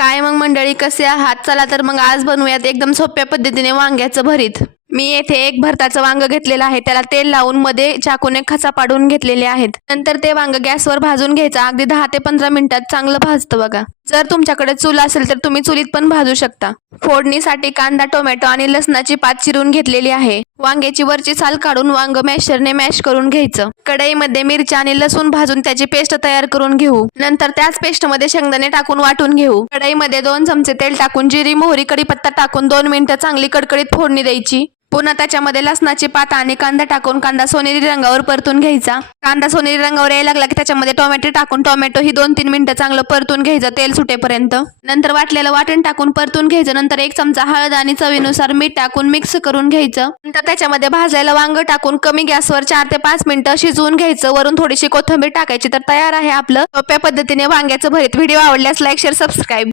काय मग मंडळी, कसे आहात? चला तर मग आज बनवूयात एकदम सोप्या पद्धतीने वांग्याचं भरीत। मी येथे एक भरताचं वांग घेतलेलं आहे, त्याला तेल लावून मध्ये चाकूने खचा पाडून घेतलेले आहेत। नंतर ते वांग गॅसवर भाजून घ्यायचं, अगदी 10 ते 15 मिनिटात चांगलं भाजतं बघा। जर तुमच्याकडे चूल असेल तर तुम्ही चुलीत पण भाजू शकता। फोडणीसाठी कांदा, टोमॅटो आणि लसणाची पात चिरून घेतलेली आहे। वांग्याची वरची साल काढून वांग मॅशरने मॅश करून घ्यायचं। कढईमध्ये मिरच्या आणि लसूण भाजून त्याची पेस्ट तयार करून घेऊ। नंतर त्याच पेस्ट मध्ये शेंगदाणे टाकून वाटून घेऊ। कढईमध्ये 2 चमचे तेल टाकून जिरी, मोहरी, कढीपत्ता टाकून 2 मिनिटं चांगली कडकडीत फोडणी द्यायची। पुन्हा त्याच्यामध्ये लसणाची पात आणि कांदा टाकून कांदा सोनेरी रंगावर परतून घ्यायचा। कांदा सोनेरी रंगावर यायला लागला की त्याच्यामध्ये टोमॅटो टाकून टोमॅटो ही 2-3 मिनिटं चांगलं परतून घ्यायचं तेल सुटेपर्यंत। नंतर वाटलेलं वाटण टाकून परतून घ्यायचं। नंतर 1 चमचा हळद आणि चवीनुसार मीठ टाकून मिक्स करून घ्यायचं। नंतर त्याच्यामध्ये भाजलेलं वांग टाकून कमी गॅसवर 4 ते 5 मिनिटं शिजवून घ्यायचं। वरून थोडीशी कोथिंबीर टाकायची। तर तयार आहे आपलं सोप्या पद्धतीने वांग्याचं भरीत। व्हिडिओ आवडल्यास लाईक, शेअर, सबस्क्राईब।